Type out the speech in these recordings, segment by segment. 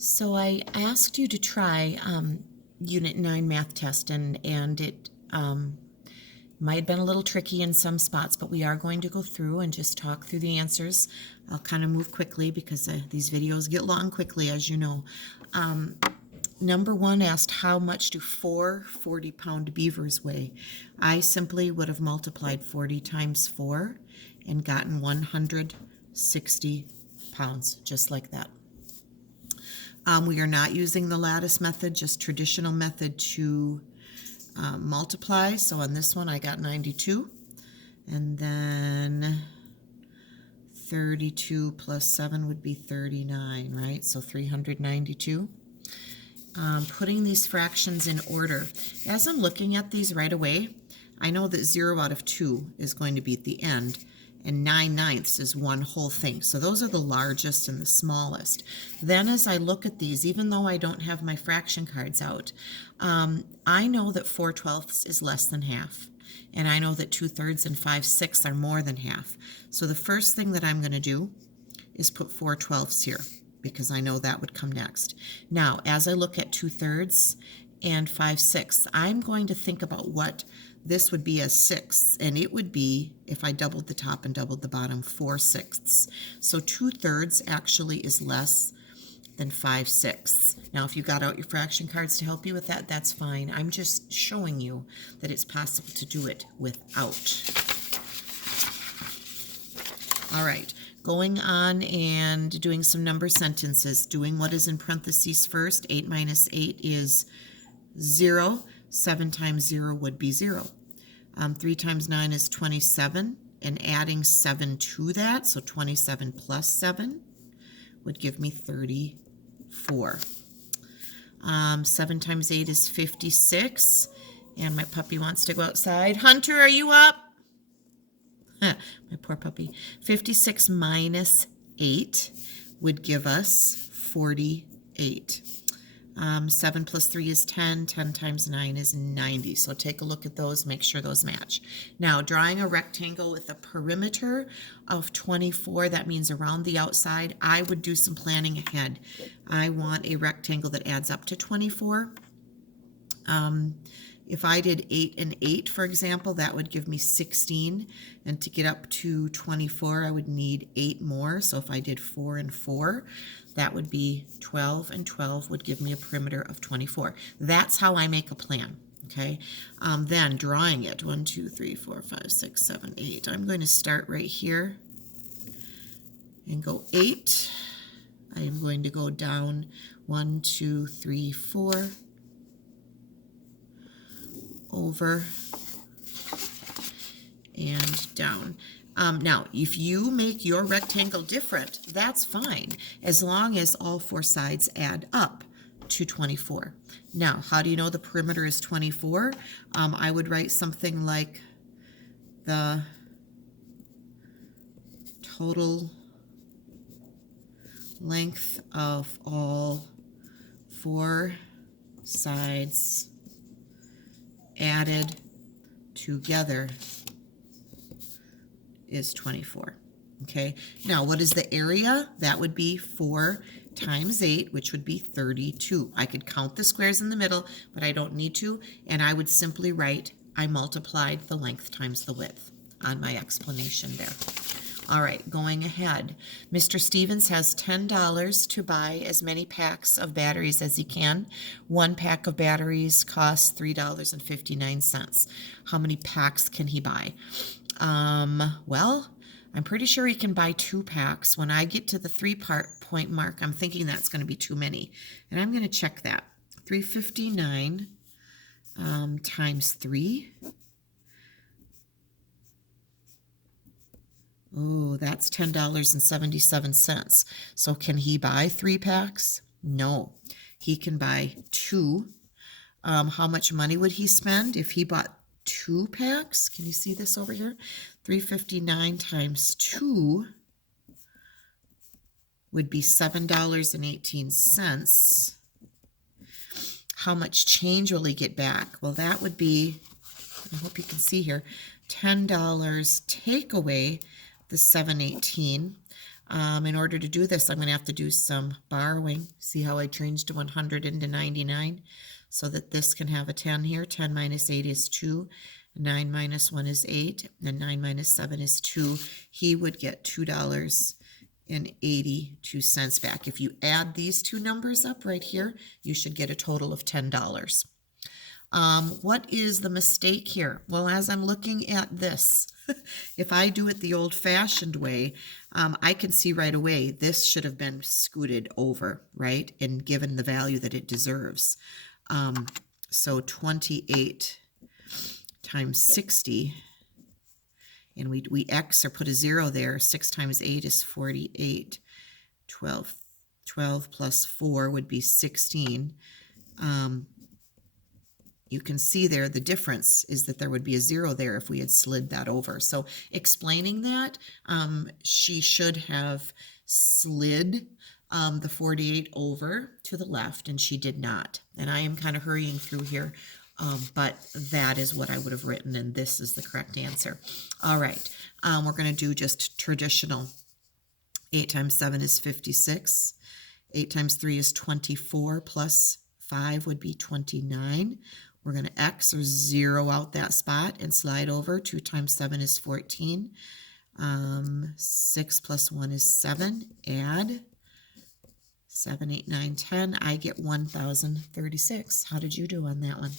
So I asked you to try Unit 9 math test, and it might have been a little tricky in some spots, but we are going to go through and just talk through the answers. I'll kind of move quickly because these videos get long quickly, as you know. Number 1 asked, how much do 4 40-pound beavers weigh? I simply would have multiplied 40 times 4 and gotten 160 pounds, just like that. We are not using the lattice method, just traditional method to multiply. So on this one, I got 92. And then 32 plus 7 would be 39, right? So 392. Putting these fractions in order. As I'm looking at these right away, I know that 0 out of 2 is going to be at the end, and 9/9 is one whole thing. So those are the largest and the smallest. Then as I look at these, even though I don't have my fraction cards out, I know that 4/12 is less than half. And I know that 2/3 and 5/6 are more than half. So the first thing that I'm going to do is put 4/12 here, because I know that would come next. Now, as I look at 2/3 and 5/6, I'm going to think about what this would be as 6, and it would be, if I doubled the top and doubled the bottom, 4/6. So 2/3 actually is less than 5/6. Now, if you got out your fraction cards to help you with that, that's fine. I'm just showing you that it's possible to do it without. All right, going on and doing some number sentences, doing what is in parentheses first. 8 minus 8 is 0. 7 times 0 would be 0. 3 times 9 is 27, and adding 7 to that, so 27 plus 7 would give me 34. 7 times 8 is 56, and my puppy wants to go outside. Hunter, are you up? My poor puppy. 56 minus 8 would give us 48. 7 plus 3 is 10. 10 times 9 is 90. So take a look at those, make sure those match. Now, drawing a rectangle with a perimeter of 24, that means around the outside, I would do some planning ahead. I want a rectangle that adds up to 24. If I did 8 and 8, for example, that would give me 16. And to get up to 24, I would need 8 more. So if I did 4 and 4, that would be 12, and 12 would give me a perimeter of 24. That's how I make a plan, okay? Then drawing it, 1, 2, 3, 4, 5, 6, 7, 8. I'm going to start right here and go 8. I am going to go down 1, 2, 3, 4. Over and down. Now, if you make your rectangle different, that's fine, as long as all 4 sides add up to 24. Now, how do you know the perimeter is 24? I would write something like the total length of all 4 sides added together is 24. Okay, now what is the area? That would be 4 times 8, which would be 32. I could count the squares in the middle, but I don't need to, and I would simply write, I multiplied the length times the width on my explanation there. All right, going ahead. Mr. Stevens has $10 to buy as many packs of batteries as he can. 1 pack of batteries costs $3.59. How many packs can he buy? Well, I'm pretty sure he can buy 2 packs. When I get to the 3-point mark, I'm thinking that's going to be too many. And I'm going to check that. 359 times 3. Oh, that's $10.77. So can he buy 3 packs? No, he can buy 2. How much money would he spend if he bought 2 packs? Can you see this over here? 359 times 2 would be $7.18. How much change will he get back? Well, that would be, I hope you can see here, $10 take away the $7.18. In order to do this, I'm going to have to do some borrowing. See how I changed 100 into 99 so that this can have a 10 here. 10 minus 8 is 2. 9 minus 1 is 8. And 9 minus 7 is 2. He would get $2.82 back. If you add these two numbers up right here, you should get a total of $10. What is the mistake here? Well, as I'm looking at this, if I do it the old-fashioned way, I can see right away this should have been scooted over, right, and given the value that it deserves. So 28 times 60, and we X or put a 0 there. 6 times 8 is 48. 12 plus 4 would be 16. You can see there the difference is that there would be a 0 there if we had slid that over. So explaining that, she should have slid the 48 over to the left, and she did not. And I am kind of hurrying through here, but that is what I would have written, and this is the correct answer. All right, we're going to do just traditional. 8 times 7 is 56. 8 times 3 is 24, plus 5 would be 29. We're going to X or 0 out that spot and slide over. 2 times 7 is 14. 6 plus 1 is 7. Add 7, 8, 9, 10. I get 1,036. How did you do on that one?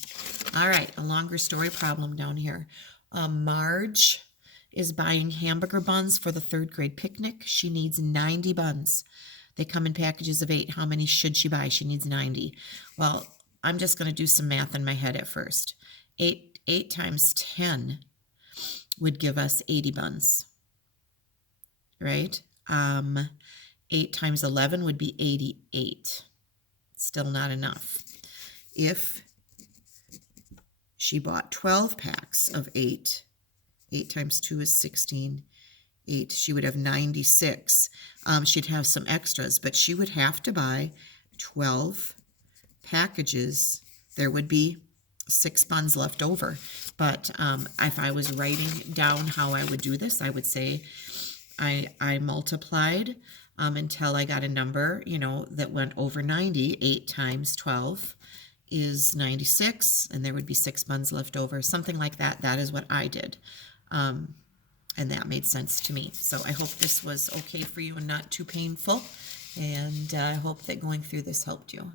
All right, a longer story problem down here. Marge is buying hamburger buns for the 3rd grade picnic. She needs 90 buns. They come in packages of 8. How many should she buy? She needs 90. Well, I'm just going to do some math in my head at first. 8 times 10 would give us 80 buns, right? 8 times 11 would be 88. Still not enough. If she bought 12 packs of 8, 8 times 2 is 16. 8, she would have 96. She'd have some extras, but she would have to buy 12 packages. There would be 6 buns left over. But if I was writing down how I would do this, I would say I multiplied until I got a number, that went over 90. 8 times 12 is 96, and there would be 6 buns left over, something like that. That is what I did. And that made sense to me. So I hope this was okay for you and not too painful. And I hope that going through this helped you.